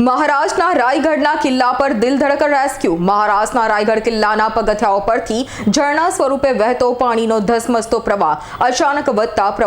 મહારાષ્ટ્રના રાયગઢના કિલ્લા પર દિલ ધડકન રેસ્ક્યુ. મહારાષ્ટ્રના રાયગઢ કિલ્લાના પગથિયાઓ પરથી ઝરણા સ્વરૂપે વહેતો પાણીનો ધસમસતો પ્રવાહ. અચાનક વધતા પ્ર-